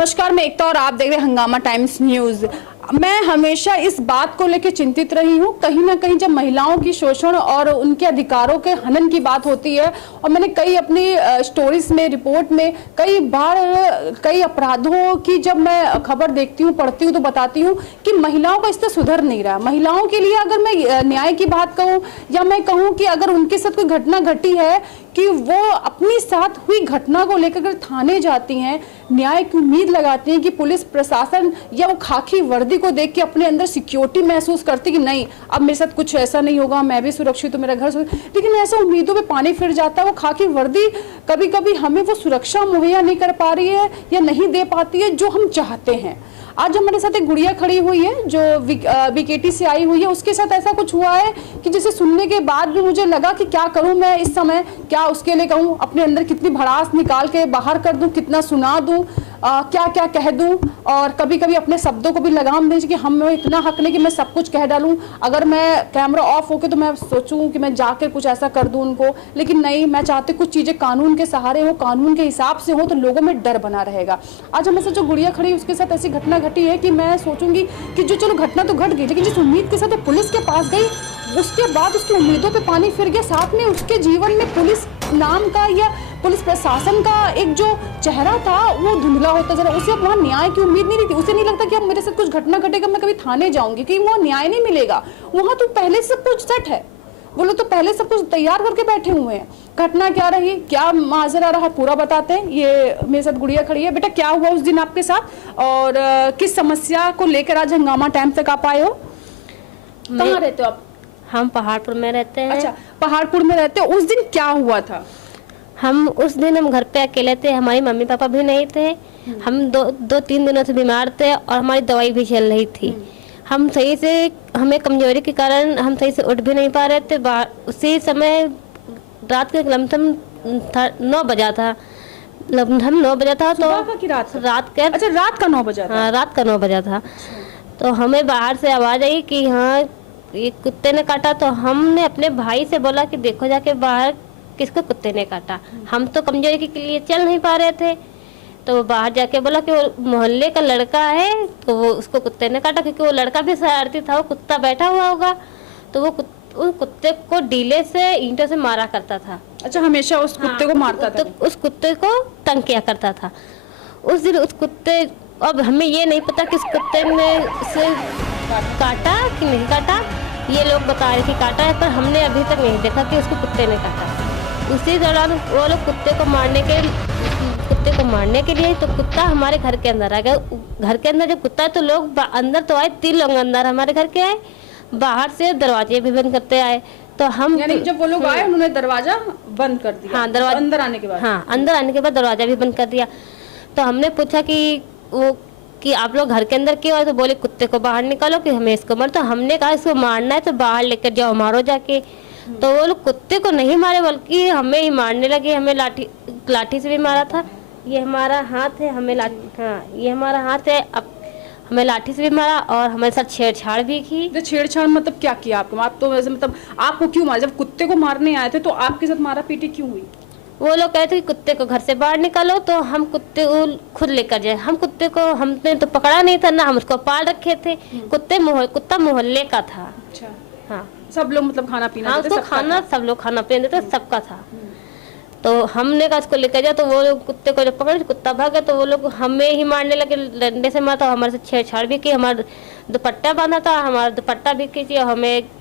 नमस्कार, मैं एकता और आप देख रहे हैं हंगामा टाइम्स न्यूज। मैं हमेशा इस बात को लेकर चिंतित रही हूँ, कहीं ना कहीं जब महिलाओं की शोषण और उनके अधिकारों के हनन की बात होती है, और मैंने कई अपनी स्टोरीज में, रिपोर्ट में कई बार कई अपराधों की जब मैं खबर देखती हूँ, पढ़ती हूँ, तो बताती हूँ कि महिलाओं का इससे सुधर नहीं रहा। महिलाओं के लिए अगर मैं न्याय की बात कहूँ या मैं कहूँ कि अगर उनके साथ कोई घटना घटी है कि वो अपनी साथ हुई घटना को लेकर अगर थाने जाती हैं, न्याय की उम्मीद लगाती हैं कि पुलिस प्रशासन या वो खाकी वर्दी को देख के अपने अंदर सिक्योरिटी महसूस करती कि नहीं, अब मेरे साथ कुछ ऐसा नहीं होगा, मैं भी सुरक्षित हूँ, मेरा घर सुरक्षित। लेकिन ऐसा उम्मीदों पे पानी फिर जाता है। वो खाकी वर्दी कभी कभी हमें वो सुरक्षा मुहैया नहीं कर पा रही है या नहीं दे पाती है जो हम चाहते हैं। आज हमारे साथ एक गुड़िया खड़ी हुई है जो बीकेटी से आई हुई है। उसके साथ ऐसा कुछ हुआ है कि जिसे सुनने के बाद भी मुझे लगा कि क्या करूं मैं इस समय, क्या उसके लिए कहूं, अपने अंदर कितनी भड़ास निकाल के बाहर कर दूं, कितना सुना दूं, क्या क्या कह दूं, और कभी कभी अपने शब्दों को भी लगाम दें कि हम इतना हक नहीं कि मैं सब कुछ कह डालूं। अगर मैं कैमरा ऑफ होके तो मैं सोचूं कि मैं जाकर कुछ ऐसा कर दूं उनको, लेकिन नहीं, मैं चाहती कुछ चीजें कानून के सहारे हो, कानून के हिसाब से हो, तो लोगों में डर बना रहेगा। आज हमें से जो गुड़िया खड़ी उसके साथ ऐसी घटना घटी है कि मैं सोचूंगी कि जो चलो घटना तो घट गई, लेकिन जिस उम्मीद के साथ पुलिस के पास गई उसके बाद उसकी उम्मीदों पे पानी फिर गया। साथ में उसके जीवन में पुलिस नाम का या पुलिस प्रशासन का एक जो चेहरा था वो धुंधला होता जा रहा। उसे अब वहाँ न्याय की उम्मीद नहीं रहती। उसे नहीं लगता कि अब मेरे साथ कुछ घटना घटेगा, मैं कभी थाने जाऊंगी, क्योंकि वहाँ न्याय नहीं मिलेगा। वहाँ तो पहले से सब कुछ सेट है, वो लोग तो पहले सब कुछ तैयार करके बैठे हुए हैं। घटना क्या रही, क्या माजरा रहा, पूरा बताते हैं। ये मेरे साथ गुड़िया खड़ी है। बेटा, क्या हुआ उस दिन आपके साथ और किस समस्या को लेकर आज हंगामा टाइम तक आप आए हो? कहाँ रहते हो आप? हम पहाड़पुर में रहते हैं। अच्छा, पहाड़पुर में रहते हो। उस दिन क्या हुआ था? उस दिन हम घर पे अकेले थे, हमारी मम्मी पापा भी नहीं थे। हम दो तीन दिनों से बीमार थे और हमारी दवाई भी चल रही थी। हम सही से, हमें कमजोरी के कारण हम सही से उठ भी नहीं पा रहे थे। उसी समय रात के लमसम 9 बजा था, लमसम 9 बजा था। तो रात का अच्छा, रात का 9 बजा था। हाँ, रात का 9 बजा था। तो हमें बाहर से आवाज़ आई कि हाँ ये कुत्ते ने काटा। तो हमने अपने भाई से बोला कि देखो जाके बाहर किसको कुत्ते ने काटा। हम तो कमजोरी के लिए चल नहीं पा रहे थे। तो वो बाहर जाके बोला कि वो मोहल्ले का लड़का है, तो वो उसको कुत्ते ने काटा, क्योंकि वो लड़का भी शरारती था। वो कुत्ता बैठा हुआ होगा तो वो उस कुत्ते को डीले से ईंटों से मारा करता था। अच्छा, हमेशा उस कुत्ते को मारता था? उस कुत्ते को तंग किया करता था। उस दिन उस कुत्ते, अब हमें ये नहीं पता कि उस कुत्ते ने उसे काटा कि नहीं काटा। ये लोग बता रहे कि काटा है, पर हमने अभी तक नहीं देखा कि उसको कुत्ते ने काटा। उसी दौरान वो लोग कुत्ते को मारने के लिए तो कुत्ता हमारे घर के अंदर आ गया। घर के अंदर जब कुत्ता है तो लोग अंदर तो आए, 3 लोग अंदर हमारे घर के आए, बाहर से दरवाजे भी बंद करते आए। तो हम, यानी जब वो लोग आए उन्होंने दरवाजा बंद कर दिया? हाँ, दरवाजा अंदर आने के बाद? हाँ, अंदर आने के बाद दरवाजा भी बंद कर दिया। तो हमने पूछा कि आप लोग घर के अंदर क्यों आए? तो बोले कुत्ते को बाहर निकालो कि हमें इसको मार। तो हमने कहा इसको मारना है तो बाहर लेकर जाओ, मारो जाके। तो वो लोग कुत्ते को नहीं मारे बल्कि हमें ही मारने लगे। हमें लाठी से भी मारा था। ये हमारा हाथ है, हमें ये हमारा हाथ है, अब हमें लाठी से भी मारा और हमारे साथ छेड़छाड़ भी की। तो छेड़छाड़ मतलब क्या किया आपको? आप तो वैसे मतलब आपको क्यों मारा? जब कुत्ते को मारने आए थे तो आपके साथ मारा पीटी क्यों हुई? वो लोग कहते कि कुत्ते को घर से बाहर निकालो, तो हम कुत्ते को खुद लेकर जाए। हम कुत्ते को, हमने तो पकड़ा नहीं था ना, हम उसको पाल रखे थे। कुत्ता मोहल्ले का था। अच्छा, हाँ, सब लोग मतलब खाना पीना हाँ, उसको खाना, सब लोग खाना पीना देते, सबका था। तो हमने कहा इसको लेकर जाओ। तो वो लोग कुत्ते को जब पकड़े, कुत्ता भाग गया, तो वो लोग हमें ही मारने लगे, डंडे से मारा। हमारे से छेड़छाड़ भी की, हमारा दुपट्टा बांधा था, हमारा दुपट्टा भी खींची और हमें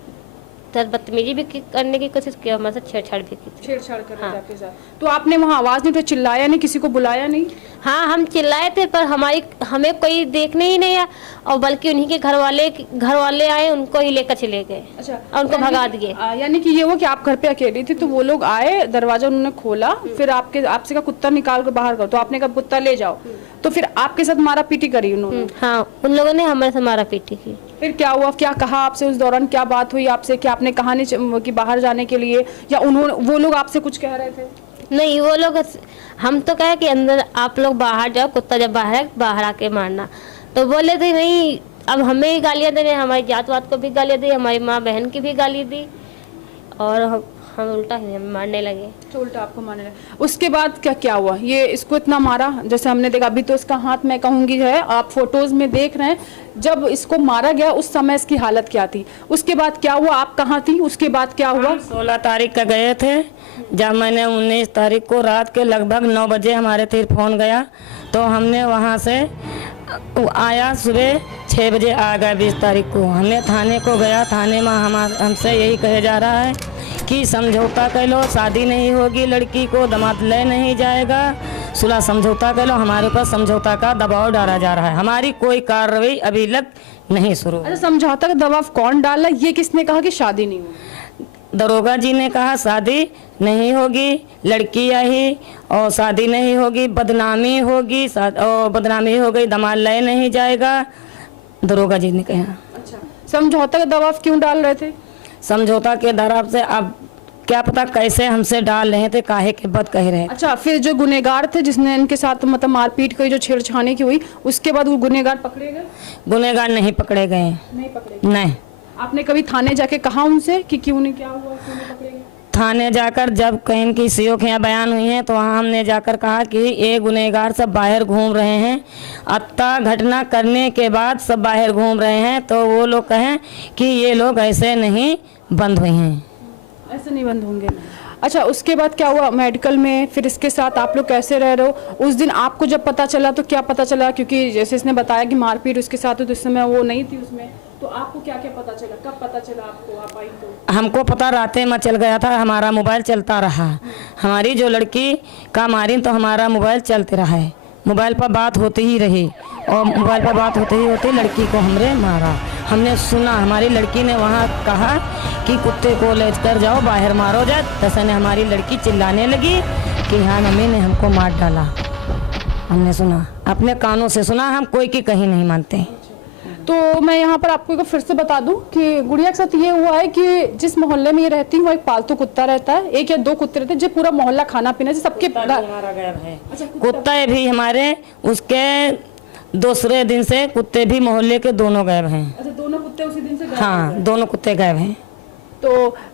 बदतमीजी भी करने की कोशिश की, हमारे साथ छेड़छाड़ भी की। छेड़छाड़ कर रहे थे आपके साथ? तो आपने वहाँ आवाज नहीं उठाई, चिल्लाया नहीं, किसी को बुलाया नहीं? हाँ, हम चिल्लाए थे, पर हमें कोई देखने ही नहीं आया, और बल्कि उन्हीं के घर वाले आए, उनको ही लेकर चले गए। अच्छा, और उनको भगा दिए। यानी कि ये हुआ कि आप घर पे अकेली थी, तो वो लोग आए, दरवाजा उन्होंने खोला, फिर आपसे का कुत्ता निकाल कर बाहर करो, तो आपने कहा कुत्ता ले जाओ, तो फिर आपके साथ मारा पीटी करी उन्होंने? हाँ, उन लोगों ने हमारे साथ मारा पीटी की। फिर क्या हुआ, क्या कहा आपसे उस दौरान, क्या बात हुई आपसे, क्या आपने कहा नहीं कि बाहर जाने के लिए, या वो लोग आपसे कुछ कह रहे थे? नहीं, वो लोग, हम तो कहे कि अंदर आप लोग बाहर जाओ, कुत्ता जब बाहर है बाहर आके मारना। तो बोले थे नहीं, अब हमें ही गालियाँ दे रहे हैं, हमारी जात वात को भी गालियाँ दी, हमारी माँ बहन की भी गाली दी, और हम उल्टा ही हमें मारने लगे। तो उल्टा आपको मारने लगे। उसके बाद क्या क्या हुआ? ये इसको इतना मारा, जैसे हमने देखा अभी तो इसका हाथ मैं कहूँगी है, आप फोटोज में देख रहे हैं, जब इसको मारा गया उस समय इसकी हालत क्या थी? उसके बाद क्या हुआ? आप कहाँ थी? उसके बाद क्या हुआ? 16 तारीख का गए थे, जब मैंने 19 तारीख को रात के लगभग 9 बजे हमारे फिर फोन गया, तो हमने वहाँ से आया, सुबह 6 बजे आ गए 20 तारीख को। हमने थाने को गया, थाने में हमसे यही कहे जा रहा है कि समझौता कर लो, शादी नहीं होगी, लड़की को दामाद ले नहीं जाएगा, सुलह समझौता कर लो। हमारे ऊपर समझौता का दबाव डाला जा रहा है, हमारी कोई कार्रवाई अभी तक नहीं शुरू। अच्छा, समझौता का दबाव कौन डाला? ये किसने कहा कि शादी नहीं होगी? दरोगा जी ने कहा शादी नहीं होगी, लड़की आई और शादी नहीं होगी, बदनामी होगी, और बदनामी हो गई, दामाद ले नहीं जाएगा, दरोगा जी ने कहा। अच्छा, समझौता का दबाव क्यों डाल रहे थे? समझौता के दबाव से अब क्या पता कैसे हमसे डाल रहे थे, काहे के बद कह रहे। अच्छा, फिर जो गुनेगार थे जिसने इनके साथ मतलब मारपीट की, जो छेड़छानी की हुई, उसके बाद वो गुनेगार पकड़े गए? गुनेगार नहीं पकड़े गए। नहीं पकड़े गए। नहीं। आपने कभी थाने जाके कहा उनसे कि क्यों नहीं, क्या हुआ, क्यों नहीं पकड़े गए? थाने जाकर जब कहीं की सीओ के यहाँ बयान हुई है, तो वहाँ हमने जाकर कहा कि ये गुनहगार सब बाहर घूम रहे हैं, अत्ता घटना करने के बाद सब बाहर घूम रहे हैं, तो वो लोग कहें कि ये लोग ऐसे नहीं बंद हुए हैं, ऐसे नहीं बंद होंगे। अच्छा, उसके बाद क्या हुआ मेडिकल में? फिर इसके साथ आप लोग कैसे रह रहे हो? उस दिन आपको जब पता चला तो क्या पता चला? क्योंकि जैसे इसने बताया कि मारपीट उसके साथ हुई, तो इस समय वो नहीं थी उसमें, तो आपको क्या क्या पता चला? कब पता चला आपको? आप आई तो? हमको पता रातें में चल गया था, हमारा मोबाइल चलता रहा, हमारी जो लड़की का मारी तो हमारा मोबाइल चलते रहा है, मोबाइल पर बात होती ही रही, और मोबाइल पर बात होते ही होती लड़की को हमने मारा। हमने सुना, हमारी लड़की ने वहाँ कहा कि कुत्ते को ले कर जाओ, बाहर मारो जाए, तैसे ने हमारी लड़की चिल्लाने लगी कि हाँ मम्मी ने हमको मार डाला। हमने सुना, अपने कानों से सुना, हम कोई की कहीं नहीं मानते। तो मैं यहाँ पर आपको फिर से बता दूं कि गुड़िया के साथ ये हुआ है कि जिस मोहल्ले में ये रहती है वो एक पालतू कुत्ता रहता है, एक या दो कुत्ते रहते हैं, जो पूरा मोहल्ला खाना पीना से सबके कुत्ता भी हमारे, उसके दूसरे दिन से कुत्ते भी मोहल्ले के दोनों गायब हैं। अच्छा, दोनों कुत्ते उसी दिन से गायब? हाँ, दोनों कुत्ते गायब हैं। तो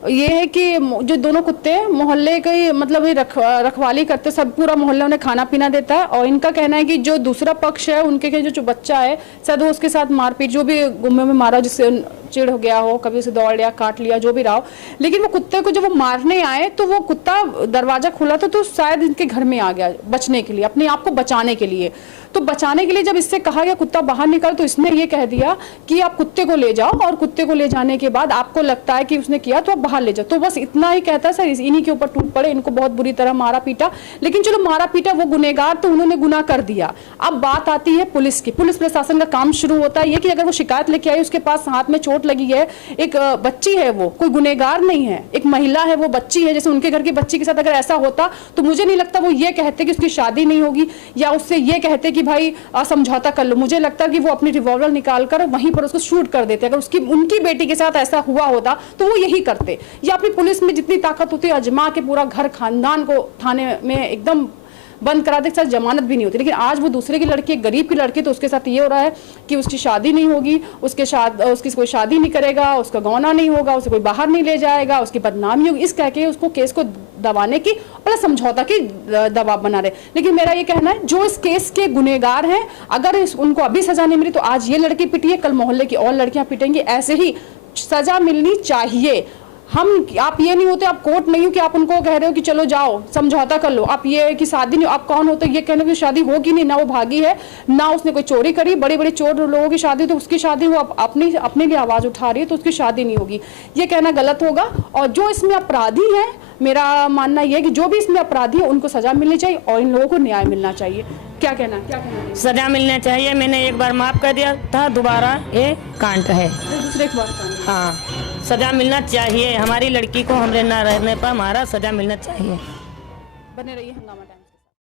ये है कि जो दोनों कुत्ते मोहल्ले के मतलब रखवाली करते, सब पूरा मोहल्ला उन्हें खाना पीना देता है, और इनका कहना है कि जो दूसरा पक्ष है उनके जो बच्चा है शायद वो उसके साथ मारपीट, जो भी गुम्मे में मारा, जिससे चिढ़ हो गया हो, कभी उसे दौड़ लिया, काट लिया, जो भी रहा हो, लेकिन वो कुत्ते को जब वो मारने आए तो वो कुत्ता दरवाजा खुला था, तो शायद इनके घर में आ गया बचने के लिए, अपने आप को बचाने के लिए। तो बचाने के लिए जब इससे कहा गया कुत्ता बाहर निकल, तो इसने ये कह दिया कि आप कुत्ते को ले जाओ, और कुत्ते को ले जाने के बाद आपको लगता है कि उसने किया तो आप बाहर ले जाओ। तो बस इतना ही कहता है सर, इन्हीं के ऊपर टूट पड़े, इनको बहुत बुरी तरह मारा पीटा। लेकिन चलो मारा पीटा, वो गुनहगार तो उन्होंने गुनाह कर दिया। अब बात आती है पुलिस की। पुलिस प्रशासन का काम शुरू होता है ये कि अगर वो शिकायत लेके आई, उसके पास हाथ में चोट लगी है, एक बच्ची है, वो कोई गुनहगार नहीं है, एक महिला है, वो बच्ची है, जैसे उनके घर की बच्ची के साथ अगर ऐसा होता तो मुझे नहीं लगता वो ये कहते कि उसकी शादी नहीं होगी, या उससे ये कहते कि भाई समझौता कर लो। मुझे लगता है कि वो अपनी रिवॉल्वर निकाल कर वहीं पर उसको शूट कर देते। अगर उसकी उनकी बेटी के साथ ऐसा हुआ होता तो वो यही करते। या अपनी पुलिस में जितनी ताकत होती है, अजमा के पूरा घर खानदान को थाने में एकदम बंद करा दे, साथ जमानत भी नहीं होती। लेकिन आज वो दूसरे की लड़की, गरीब की लड़की, तो उसके साथ ये हो रहा है कि उसकी शादी नहीं होगी, उसकी कोई शादी नहीं करेगा, उसका गौना नहीं होगा, उसे कोई बाहर नहीं ले जाएगा, उसकी बदनामी होगी, इस कह के उसको केस को दबाने की प्लस समझौता की दबाव बना रहे। लेकिन मेरा ये कहना है, जो इस केस के गुनहगार हैं, अगर उनको अभी सजा नहीं मिली तो आज ये लड़की पिटी है, कल मोहल्ले की और लड़कियां पिटेंगी। ऐसे ही सजा मिलनी चाहिए। आप ये नहीं होते, आप कोर्ट नहीं हो कि आप उनको कह रहे हो कि चलो जाओ समझौता कर लो। आप ये कि शादी नहीं, आप कौन होते ये कहने की शादी होगी नहीं, ना वो भागी है, ना उसने कोई चोरी करी। बड़ी बड़ी चोर लोगों की शादी, तो उसकी शादी वो अपने लिए आवाज उठा रही है, तो उसकी शादी नहीं होगी, ये कहना गलत होगा। और जो इसमें अपराधी है, मेरा मानना यह है कि जो भी इसमें अपराधी है उनको सजा मिलनी चाहिए और इन लोगों को न्याय मिलना चाहिए। क्या कहना है? सजा मिलना चाहिए। मैंने एक बार माफ कर दिया था, दोबारा ये कांड है, दूसरे एक बार। हाँ, सजा मिलना चाहिए। हमारी लड़की को हमरे न रहने पर हमारा सजा मिलना चाहिए। बने रहिए हंगामा टाइम।